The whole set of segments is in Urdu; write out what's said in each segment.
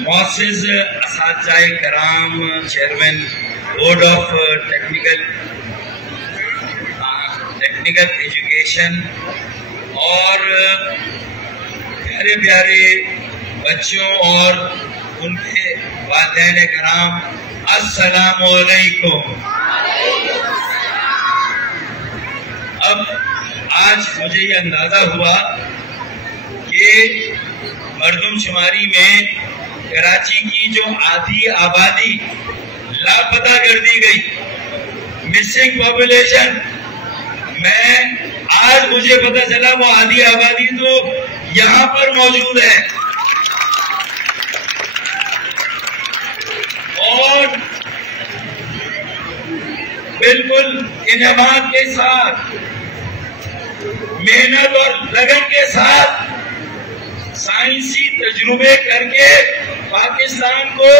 معزز اساتذہ کرام، chairman board of technical education اور پیارے پیارے بچوں اور ان کے والدین کرام، السلام علیکم۔ اب آج مجھے یہ اندازہ ہوا کہ مردم شماری میں کراچی کی جو آدھی آبادی لاپتہ کر دی گئی، مسنگ پاپولیشن، آج مجھے پتہ چلا وہ آدھی آبادی تو یہاں پر موجود ہے اور بالکل انعامات کے ساتھ، محنت اور لگن کے ساتھ سائنسی تجربے کر کے پاکستان کو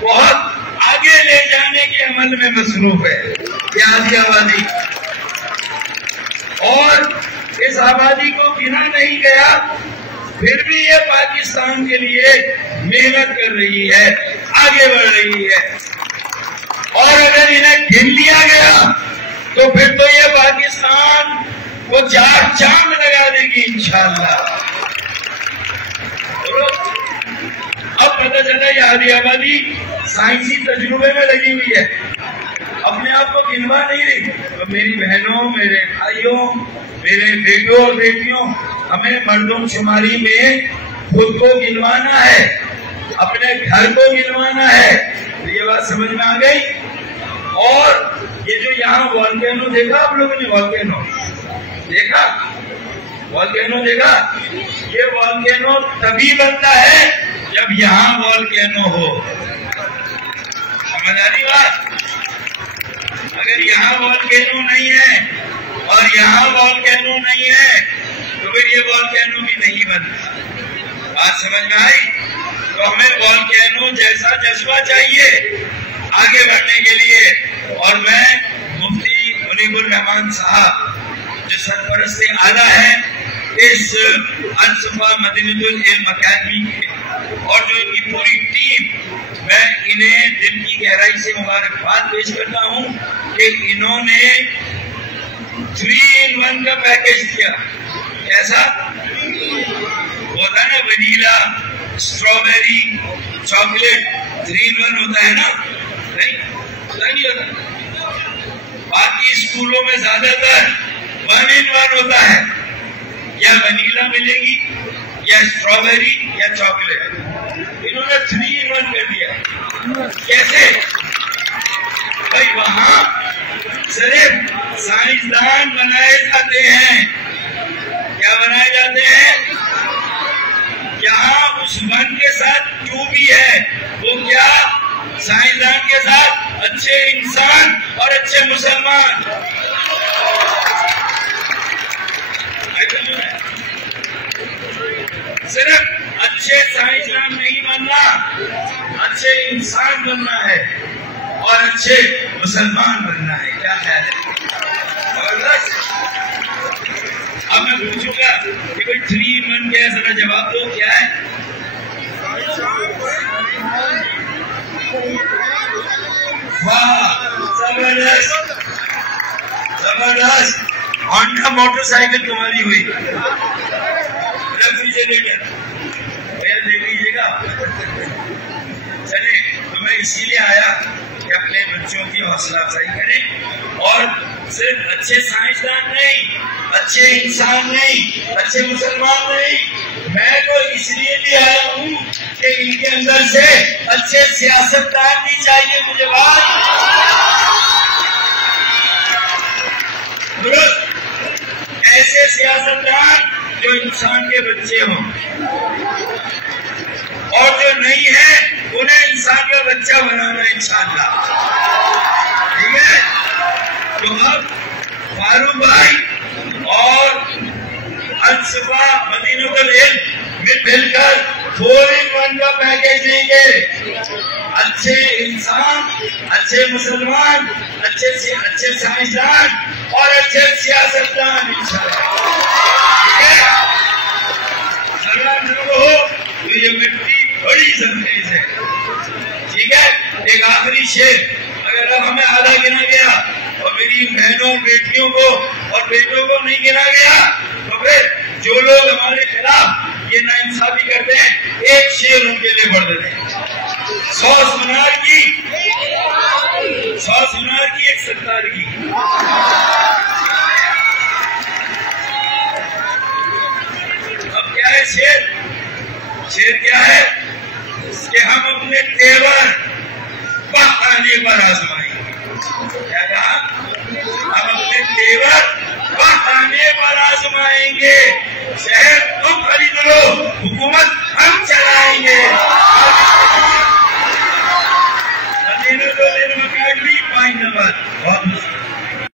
بہت آگے لے جانے کے عمل میں مصروف ہے یہ آدھی آبادی، اور اس آبادی کو گنا نہیں گیا، پھر بھی یہ پاکستان کے لیے محنت کر رہی ہے، آگے بڑھ رہی ہے، اور اگر انہیں گن لیا گیا تو پھر تو یہ پاکستان کو چار چاند لگا دے گی انشاءاللہ۔ اب پتہ چلا یہ آدھی آبادی سائنسی تجربے میں لگی ہوئی ہے، اپنے آپ کو گنوا نہیں رہی۔ تو میری بہنوں، میرے بھائیوں، میرے بیٹوں اور بیٹیوں، ہمیں مردم شماری میں خود کو گنوانا ہے، اپنے گھر کو گنوانا ہے۔ یہ بات سمجھ میں آ گئی؟ اور یہ جو یہاں والکینو دیکھا آپ لوگوں نے، والکینو دیکھا، والکینو دیکھا، یہ والکینو تبھی بنتا ہے جب یہاں والکینو ہو، سمجھ آ رہی بات؟ اگر یہاں والکینو نہیں ہے اور یہاں والکینو نہیں ہے تو پھر یہ والکینو بھی نہیں بنتا۔ بات سمجھ میں آئی؟ تو ہمیں والکینو جیسا جذبہ چاہیے آگے بڑھنے کے لیے، اور میں مفتی منیب الرحمان صاحب جو سرپرست اعلیٰ ہیں اس الصفا مدینۃ العلم اکیڈمی کے، اور جو ان کی پوری ٹیم، میں انہیں دل کی گہرائی سے مبارکباد پیش کرتا ہوں کہ انہوں نے 3-in-1 کا پیکج دیا۔ کیسا ہوتا ہے نا، ونیلا، اسٹرابیری، چاکلیٹ، 3-in-1 ہوتا ہے نا؟ نہیں ہوتا۔ باقی اسکولوں میں زیادہ تر 1-in-1 ہوتا ہے، یا ونیلا ملے گی یا اسٹرابیری یا چاکلیٹ، انہوں نے 3-in-1 کر دیا۔ کیسے بھائی؟ وہاں صرف سائنسدان بنائے جاتے ہیں۔ کیا بنائے جاتے ہیں؟ یہاں اس 1 کے ساتھ 2 بھی ہے، وہ کیا؟ سائنسدان کے ساتھ اچھے انسان اور اچھے مسلمان۔ صرف اچھے سائنسدان نہیں بننا، اچھے انسان بننا ہے اور اچھے مسلمان بننا ہے۔ کیا خیال ہے؟ اب میں پوچھوں گا کہ کوئی 3-in-1 کیا ہے، ذرا جواب دو، کیا ہے؟ واہ، زبردست زبردست، ہونڈا موٹر سائیکل تمہاری ہوئی، ریفریجریٹر دیکھ لیجیے گا۔ چلے، تو میں اسی لیے آیا کہ اپنے بچوں کی حوصلہ افزائی کریں، اور صرف اچھے سائنسدان نہیں، اچھے انسان نہیں، اچھے مسلمان نہیں، میں تو اس لیے بھی آیا ہوں کہ ان کے اندر سے اچھے سیاستدان بھی چاہیے مجھے۔ بات درست، ایسے سیاستدان جو انسان کے بچے ہوں، اور جو نہیں ہے انہیں انسان کا بچہ بنانا انشاءاللہ، ٹھیک ہے؟ تو اب فاروق بھائی اور الصفا مدینۃ العلم مل کر 4-in-1 کا پیکج دیں گے۔ اچھے انسان، اچھے مسلمان، اچھے سائنسدان اور اچھے سیاستدان انشاءاللہ، ٹھیک ہے؟ تو یہ مٹی بڑی تمیز ہے. ٹھیک ہے. ایک آخری شعر. اگر اب ہمیں آدھا گنا گیا اور میری بہنوں بیٹیوں کو اور بیٹوں کو نہیں گنا گیا تو پھر جو لوگ ہمارے خلاف یہ ناانصافی کرتے ہیں ایک شعر ان کے لیے پڑھ دیتے ہیں. 100 سنار کی 1 ستار کی. اب کیا ہے شعر؟ شعر کیا ہے کہ ہم اپنے تیور بہانے پر آزمائیں. کیا کہا؟ ہم اپنے تیور